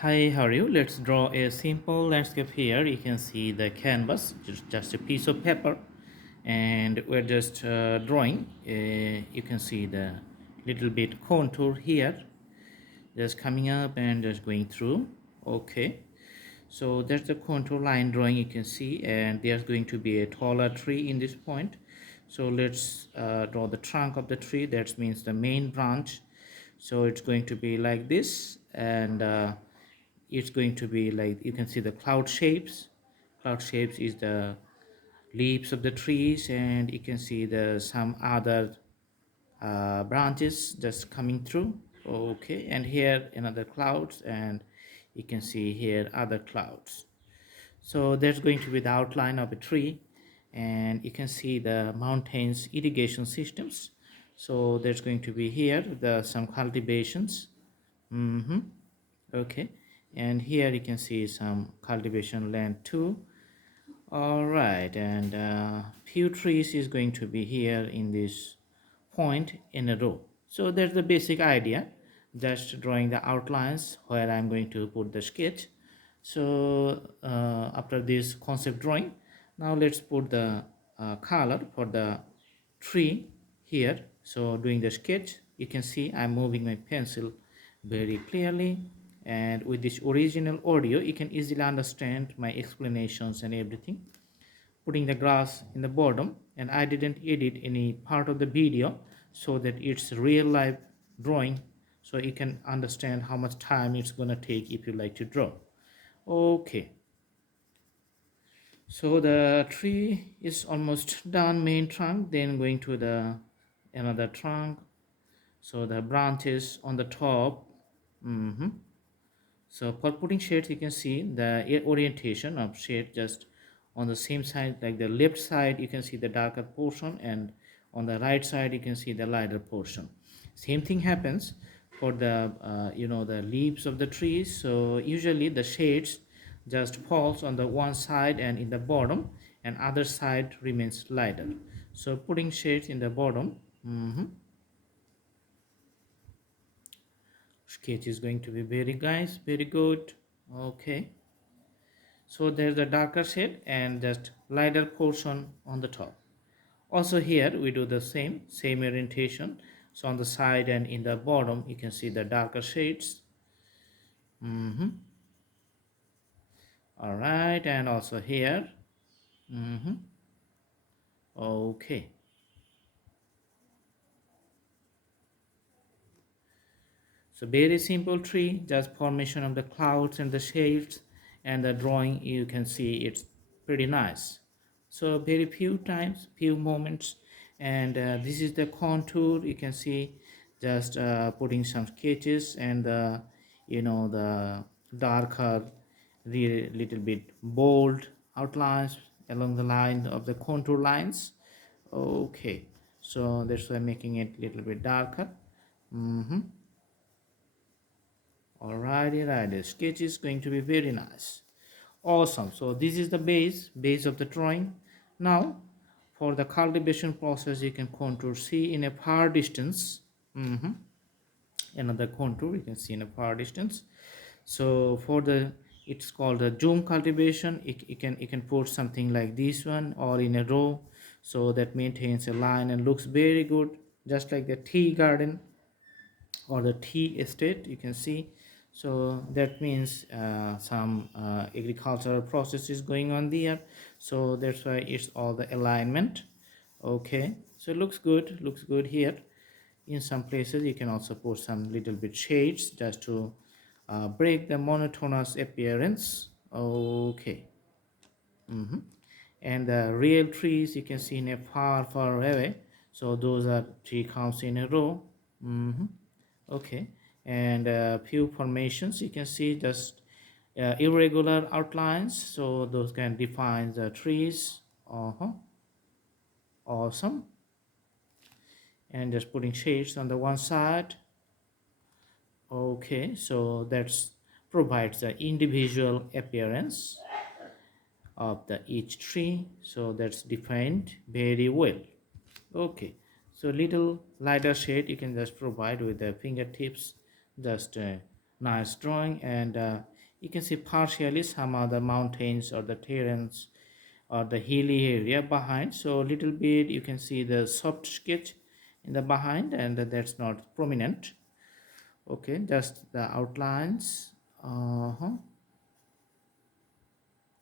Hi, how are you? Let's draw a simple landscape here. You can see the canvas, just a piece of paper, and we're just drawing. You can see the little bit contour here, just coming up and just going through. Okay, so that's the contour line drawing you can see, and there's going to be a taller tree in this point. So let's draw the trunk of the tree. That means the main branch. So it's going to be like this, and it's going to be like you can see the cloud shapes is the leaves of the trees, and you can see the some other branches just coming through. Okay, and here another clouds, and you can see here other clouds. So there's going to be the outline of a tree, and you can see the mountains irrigation systems. So there's going to be here the some cultivations. Okay, and here you can see some cultivation land too. All right, and few trees is going to be here in this point in a row. So that's the basic idea, just drawing the outlines where I'm going to put the sketch. So after this concept drawing, now let's put the color for the tree here. So doing the sketch, you can see I'm moving my pencil very clearly, and with this original audio you can easily understand my explanations and everything. Putting the grass in the bottom, and I didn't edit any part of the video so that it's real life drawing, so you can understand how much time it's gonna take if you like to draw. Okay, so the tree is almost done, main trunk, then going to the another trunk. So the branches on the top. So for putting shades, you can see the orientation of shade just on the same side, like the left side you can see the darker portion, and on the right side you can see the lighter portion. Same thing happens for the the leaves of the trees. So usually the shades just falls on the one side and in the bottom, and other side remains lighter. So putting shades in the bottom. Sketch is going to be very guys, very good. Okay, so there's a darker shade and just lighter portion on the top. Also here we do the same orientation. So on the side and in the bottom you can see the darker shades. All right, and also here. Okay, so very simple tree, just formation of the clouds and the shades, and the drawing you can see it's pretty nice. So very few times, few moments, and this is the contour. You can see just putting some sketches, and the darker, little bit bold outlines along the line of the contour lines. Okay, so that's why making it little bit darker. Alrighty, right. The sketch is going to be very nice. Awesome. So this is the base of the drawing. Now, for the cultivation process, you can contour see in a far distance. Another contour you can see in a far distance. So for the it's called a zoom cultivation. You can put something like this one or in a row, so that maintains a line and looks very good, just like the tea garden or the tea estate you can see. So that means some agricultural process is going on there, so that's why it's all the alignment. Okay, so it looks good here. In some places you can also put some little bit shades just to break the monotonous appearance. Okay, and the real trees you can see in a far away, so those are three counts in a row. Okay, and few formations you can see just irregular outlines, so those can define the trees. Awesome, and just putting shades on the one side. Okay, so that's provides the individual appearance of the each tree, so that's defined very well. Okay, so little lighter shade you can just provide with the fingertips, just Nice drawing. And you can see partially some other mountains or the terrains or the hilly area behind. So little bit you can see the soft sketch in the behind, and that's not prominent. Okay, just the outlines. Uh-huh.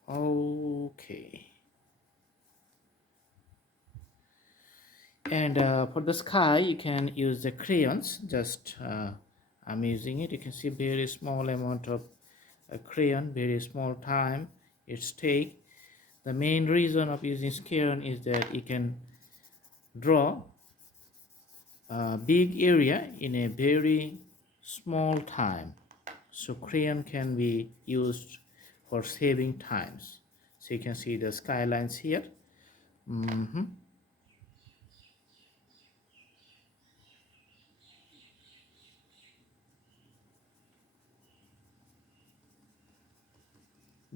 Okay. And for the sky you can use the crayons. Just I'm using it. You can see very small amount of crayon, very small time it's take. The main reason of using crayon is that you can draw a big area in a very small time. So crayon can be used for saving times. So you can see the skylines here.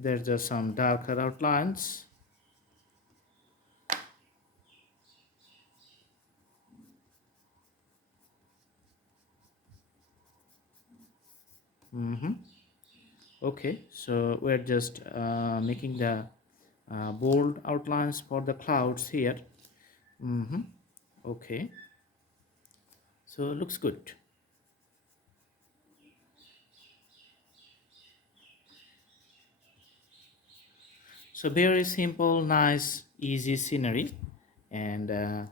There's just some darker outlines. Okay, so we're just making the bold outlines for the clouds here. Okay, so looks good. So very simple, nice, easy scenery, and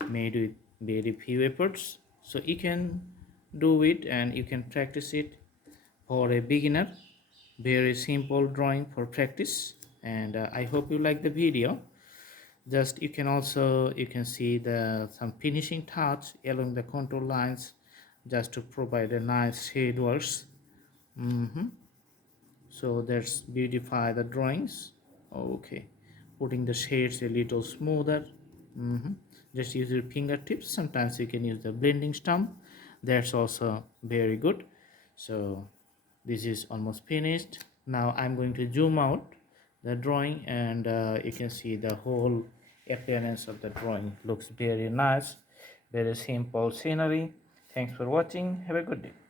made with very few efforts. So you can do it and you can practice it for a beginner. Very simple drawing for practice, and I hope you like the video. Just you can also you can see the some finishing touch along the contour lines, just to provide a nice shade works. So that's beautify the drawings. Okay, putting the shades a little smoother. Just use your fingertips. Sometimes you can use the blending stump. That's also very good. So this is almost finished. Now I'm going to zoom out the drawing, and you can see the whole appearance of the drawing looks very nice. Very simple scenery. Thanks for watching. Have a good day.